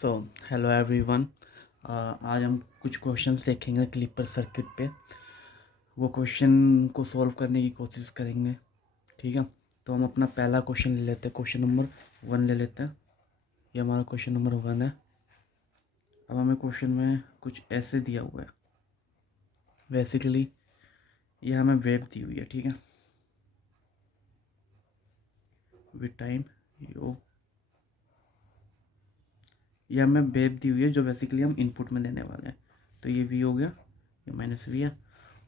So hello everyone. आज हम कुछ क्वेश्चंस देखेंगे क्लिपर सर्किट पे। वो क्वेश्चन को सॉल्व करने की कोशिश करेंगे। ठीक है, तो हम अपना पहला क्वेश्चन ले लेते हैं। क्वेश्चन नंबर 1 ले लेते हैं। ये हमारा क्वेश्चन नंबर 1 है। अब हमें क्वेश्चन में कुछ ऐसे दिया हुआ है। बेसिकली ये हमें वेव दी हुई है। ठीक है, विद टाइम यो ये हमें वेव दी हुई है जो बेसिकली हम इनपुट में देने वाले हैं। तो ये वी हो गया, ये माइनस वी है।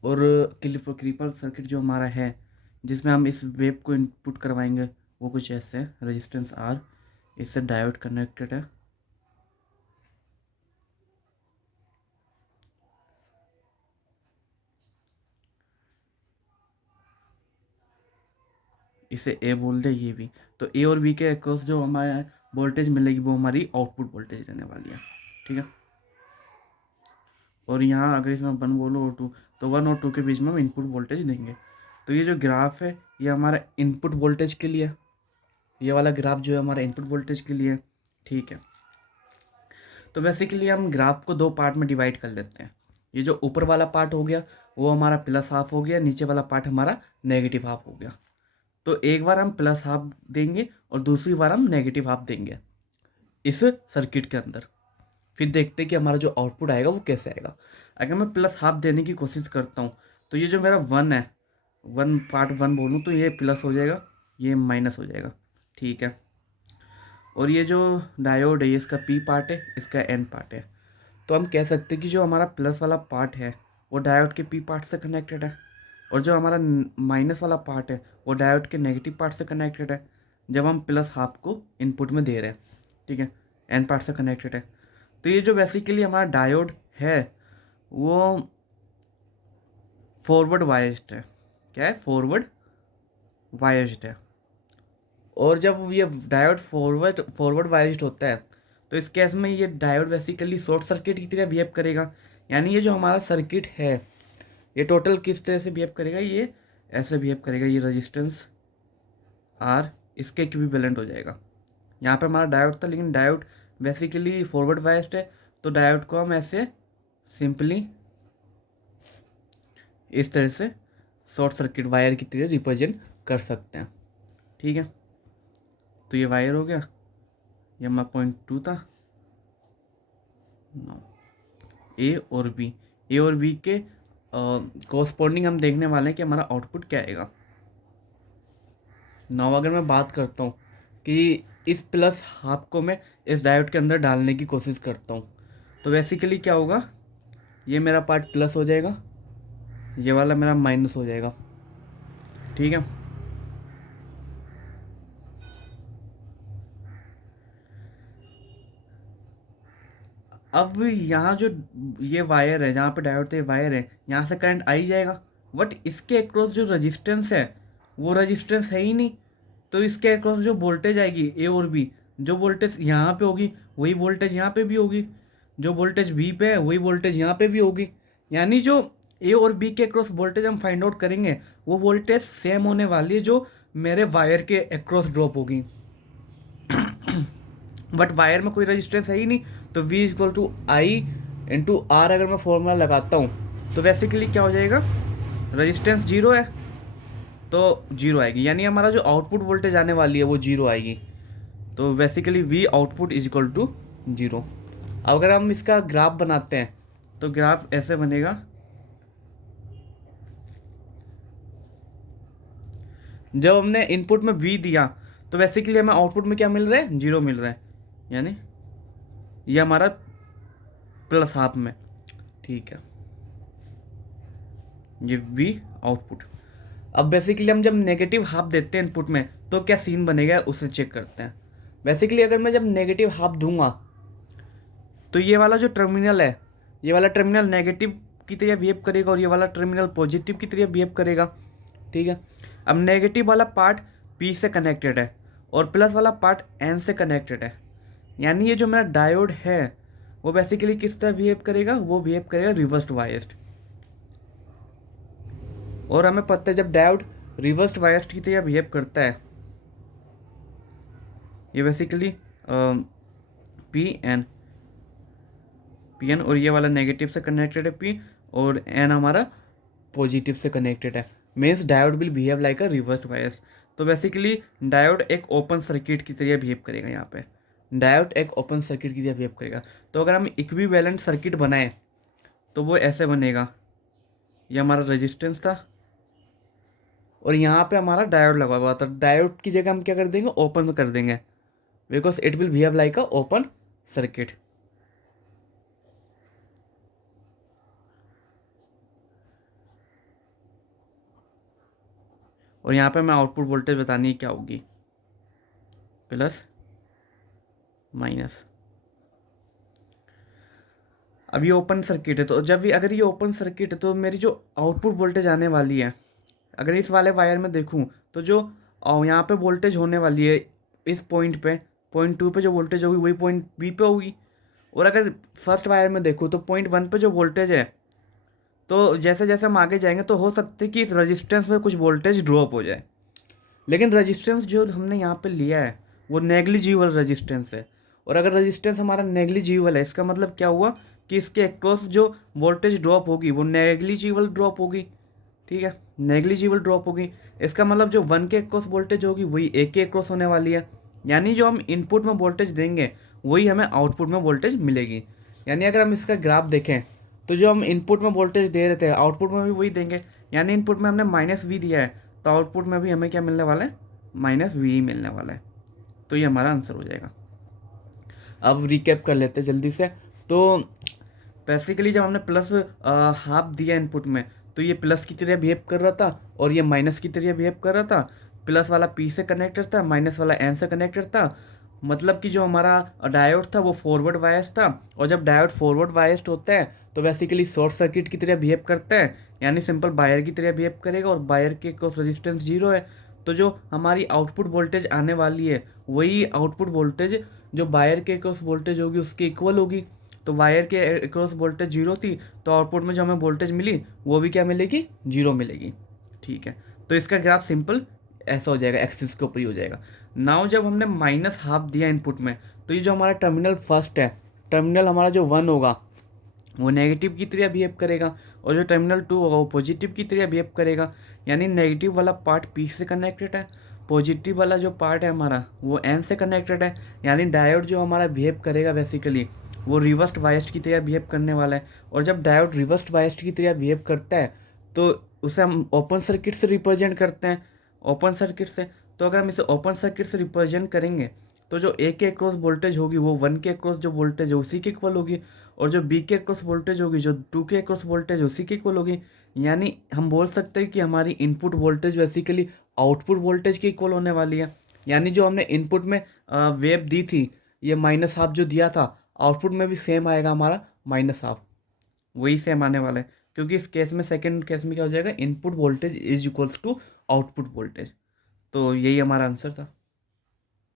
और क्लिपर सर्किट जो हमारा है जिसमें हम इस वेव को इनपुट करवाएंगे वो कुछ ऐसे है। रेजिस्टेंस आर, इससे डायोड कनेक्टेड है। इसे ए बोल दे, ये भी। तो ए और बी के अक्रॉस जो हमारा वोल्टेज मिलेगी वो हमारी आउटपुट वोल्टेज रहने वाली है। ठीक है, और यहाँ अगर इसमें 1 बोलो और 2, तो 1 और 2 के बीच में हम इनपुट वोल्टेज देंगे। तो ये जो ग्राफ है ये हमारा इनपुट वोल्टेज के लिए, ये वाला ग्राफ जो है हमारा इनपुट वोल्टेज के लिए। ठीक है, तो बेसिकली हम ग्राफ को 2 पार्ट में डिवाइड कर लेते हैं। ये जो ऊपर वाला पार्ट हो गया वो हमारा प्लस हाफ हो गया, नीचे वाला पार्ट हमारा नेगेटिव हाफ हो गया। तो एक बार हम प्लस हाफ देंगे और दूसरी बार हम नेगेटिव हाफ देंगे इस सर्किट के अंदर। फिर देखते हैं कि हमारा जो आउटपुट आएगा वो कैसे आएगा। अगर मैं प्लस हाफ देने की कोशिश करता हूँ तो ये जो मेरा 1 है, 1 पार्ट 1 बोलूँ तो ये प्लस हो जाएगा, ये माइनस हो जाएगा। ठीक है, और ये जो डायोड है ये इसका पी पार्ट है, इसका एन पार्ट है। तो हम कह सकते हैं कि जो हमारा प्लस वाला पार्ट है वो डायोड के पी पार्ट से कनेक्टेड है, और जो हमारा माइनस वाला पार्ट है वो डायोड के नेगेटिव पार्ट से कनेक्टेड है जब हम प्लस हाफ को इनपुट में दे रहे हैं। ठीक है, एन पार्ट से कनेक्टेड है। तो ये जो बेसिकली हमारा डायोड है वो फॉरवर्ड वाइज्ड है। क्या है? फॉरवर्ड वाइज्ड है। और जब ये डायोड फॉरवर्ड वाइज्ड होता है तो इस केस में ये डायोड बेसिकली शॉर्ट सर्किट की तरह बिहेव करेगा। यानी ये जो हमारा सर्किट है ये टोटल किस तरह से बिहेव करेगा, ये ऐसे बिहेव करेगा। ये रेजिस्टेंस आर इसके इक्विवेलेंट हो जाएगा। यहाँ पे हमारा डायोड था लेकिन डायोड बेसिकली फॉरवर्ड वाइज्ड है, तो डायोड को हम ऐसे सिंपली इस तरह से शॉर्ट सर्किट वायर की तरह रिप्रेजेंट कर सकते हैं। ठीक है, तो ये वायर हो गया, ये हमारा पॉइंट 2 था। ए और बी, ए और बी के कोरस्पॉन्डिंग हम देखने वाले हैं कि हमारा आउटपुट क्या आएगा। नाउ अगर मैं बात करता हूँ कि इस प्लस हाफ को मैं इस डायोड के अंदर डालने की कोशिश करता हूँ तो बेसिकली क्या होगा, ये मेरा पार्ट प्लस हो जाएगा, ये वाला मेरा माइनस हो जाएगा। ठीक है, अब यहाँ जो ये वायर है जहाँ पे डायोड थे वायर है, यहाँ से करंट आ ही जाएगा। बट इसके अक्रॉस जो रेजिस्टेंस है वो रेजिस्टेंस है ही नहीं। तो इसके अक्रॉस जो वोल्टेज आएगी ए और बी, जो वोल्टेज यहाँ पे होगी वही वोल्टेज यहाँ पे भी होगी, जो वोल्टेज बी पे है वही वोल्टेज यहाँ पे भी होगी। यानी जो ए और बी के अक्रॉस वोल्टेज हम फाइंड आउट करेंगे वो वोल्टेज सेम होने वाली है जो मेरे वायर के अक्रॉस ड्रॉप होगी। बट वायर में कोई रेजिस्टेंस है ही नहीं, तो V equal to I into R अगर मैं फॉर्मूला लगाता हूँ तो बेसिकली क्या हो जाएगा, रेजिस्टेंस 0 है तो 0 आएगी, यानी हमारा जो आउटपुट वोल्टेज आने वाली है वो 0 आएगी। तो basically V output is equal to 0। अगर हम इसका ग्राफ बनाते हैं तो ग्राफ ऐसे बनेगा। जब हमने इनपुट में V दिया तो बेसिकली हमें आउटपुट में क्या मिल रहा है, 0 मिल रहा है, यानी ये हमारा प्लस हाफ में। ठीक है, ये V आउटपुट। अब बेसिकली हम जब नेगेटिव हाफ देते हैं इनपुट में तो क्या सीन बनेगा उसे चेक करते हैं। बेसिकली अगर मैं जब नेगेटिव हाफ दूंगा तो ये वाला जो टर्मिनल है, ये वाला टर्मिनल नेगेटिव की तरह बिहेव करेगा और ये वाला टर्मिनल पॉजिटिव की तरह बिहेव करेगा। ठीक है, अब नेगेटिव वाला पार्ट P से कनेक्टेड है और प्लस वाला पार्ट N से कनेक्टेड है। यानी ये जो मेरा डायोड है वो बेसिकली किस तरह बिहेव करेगा, वो बिहेव करेगा रिवर्स्ड वाइस्ड। और हमें पता है जब डायोड रिवर्स्ड वाइस्ड की तरह बिहेव करता है, ये basically P N P N, और ये वाला नेगेटिव से कनेक्टेड है पी, और एन हमारा पॉजिटिव से कनेक्टेड है। Means diode will behave like a reverse bias. तो बेसिकली डायोड एक ओपन सर्किट की तरह बिहेव करेगा। यहाँ पे डायोड एक ओपन सर्किट की तरह बिहेव करेगा। तो अगर हम इक्विवेलेंट सर्किट बनाए तो वो ऐसे बनेगा, ये हमारा रेजिस्टेंस था और यहाँ पे हमारा डायोड लगा हुआ था। डायोड की जगह हम क्या कर देंगे, ओपन कर देंगे, because it will behave like a open circuit. और यहाँ पे मैं आउटपुट वोल्टेज बतानी क्या होगी, प्लस माइनस। अब ये ओपन सर्किट है, तो जब भी अगर ये ओपन सर्किट है तो मेरी जो आउटपुट वोल्टेज आने वाली है, अगर इस वाले वायर में देखूँ तो जो यहाँ पे वोल्टेज होने वाली है इस पॉइंट पे, पॉइंट 2 पे जो वोल्टेज होगी वही पॉइंट बी पे होगी। और अगर फर्स्ट वायर में देखूँ तो पॉइंट 1 पे जो वोल्टेज है, तो जैसे जैसे हम आगे जाएंगे तो हो सकता है कि इस रजिस्टेंस में कुछ वोल्टेज ड्रॉप हो जाए। लेकिन रजिस्टेंस जो हमने यहाँ पे लिया है वो नेग्लिजिबल रजिस्टेंस है। और अगर रजिस्टेंस हमारा नेग्लिजिबल है, इसका मतलब क्या हुआ कि इसके अक्रॉस जो वोल्टेज ड्रॉप होगी वो नेग्लिजिबल ड्रॉप होगी। ठीक है, नेग्लिजिबल ड्रॉप होगी। इसका मतलब जो 1 के अक्रॉस वोल्टेज होगी वही 1 के अक्रॉस होने वाली है। यानी जो हम इनपुट में वोल्टेज देंगे वही हमें आउटपुट में वोल्टेज मिलेगी। यानी अगर हम इसका ग्राफ देखें तो जो हम इनपुट में वोल्टेज दे रहे थे आउटपुट में भी वही देंगे। यानी इनपुट में हमने माइनस वी दिया है तो आउटपुट में भी हमें क्या मिलने वाला है, माइनस वी ही मिलने वाला है। तो ये हमारा आंसर हो जाएगा। अब रिकैप कर लेते हैं जल्दी से। तो बेसिकली जब हमने प्लस हाफ दिया इनपुट में तो ये प्लस की तरह बिहेव कर रहा था और ये माइनस की तरह बिहेव कर रहा था। प्लस वाला पी से कनेक्टेड था, माइनस वाला एन से कनेक्टेड था। मतलब कि जो हमारा डायोड था वो फॉरवर्ड बायस्ड था, और जब डायोड फॉरवर्ड बायस्ड होता है तो बेसिकली शॉर्ट सर्किट की तरह बिहेव करता है, यानी सिंपल बायर की तरह बिहेव करेगा। और बायर के क्रॉस रेजिस्टेंस 0 है, तो जो हमारी आउटपुट वोल्टेज आने वाली है वही आउटपुट वोल्टेज जो बायर के क्रॉस वोल्टेज होगी उसके इक्वल होगी। तो वायर के क्रॉस वोल्टेज 0 थी, तो आउटपुट में जो हमें वोल्टेज मिली वो भी क्या मिलेगी, 0 मिलेगी। ठीक है, तो इसका ग्राफ सिंपल ऐसा हो जाएगा, एक्सिस के ऊपर ही हो जाएगा। नाउ जब हमने माइनस हाफ दिया इनपुट में तो ये जो हमारा टर्मिनल फर्स्ट है, टर्मिनल हमारा जो 1 होगा वो नेगेटिव की तरह बिहेव करेगा, और जो टर्मिनल 2 होगा वो पॉजिटिव की तरह बिहेव करेगा। यानी नेगेटिव वाला पार्ट पी से कनेक्टेड है, पॉजिटिव वाला जो पार्ट है हमारा वो एन से कनेक्टेड है। यानी डायोड जो हमारा बिहेव करेगा बेसिकली वो रिवर्स्ड बायस्ड की तरह बिहेव करने वाला है। और जब डायोड रिवर्स्ड बायस्ड की तरह बिहेव करता है तो उसे हम ओपन सर्किट से रिप्रेजेंट करते हैं, ओपन सर्किट से। तो अगर हम इसे ओपन सर्किट से रिप्रेजेंट करेंगे तो जो ए के अक्रॉस वोल्टेज होगी वो 1 के अक्रॉस जो वोल्टेज है उसी के इक्वल होगी, और जो बी के अक्रॉस वोल्टेज होगी जो 2 के अक्रॉस वोल्टेज है उसी के इक्वल होगी। यानी हम बोल सकते हैं कि हमारी input voltage basically output voltage के इक्वल होने वाली है। यानी जो हमने इनपुट में वेव दी थी, ये माइनस हाफ जो दिया था, आउटपुट में भी सेम आएगा हमारा माइनस हाफ, वही सेम आने वाला है। क्योंकि इस केस में, सेकेंड केस में क्या हो जाएगा, input voltage is equals to output voltage. तो यही हमारा आंसर था।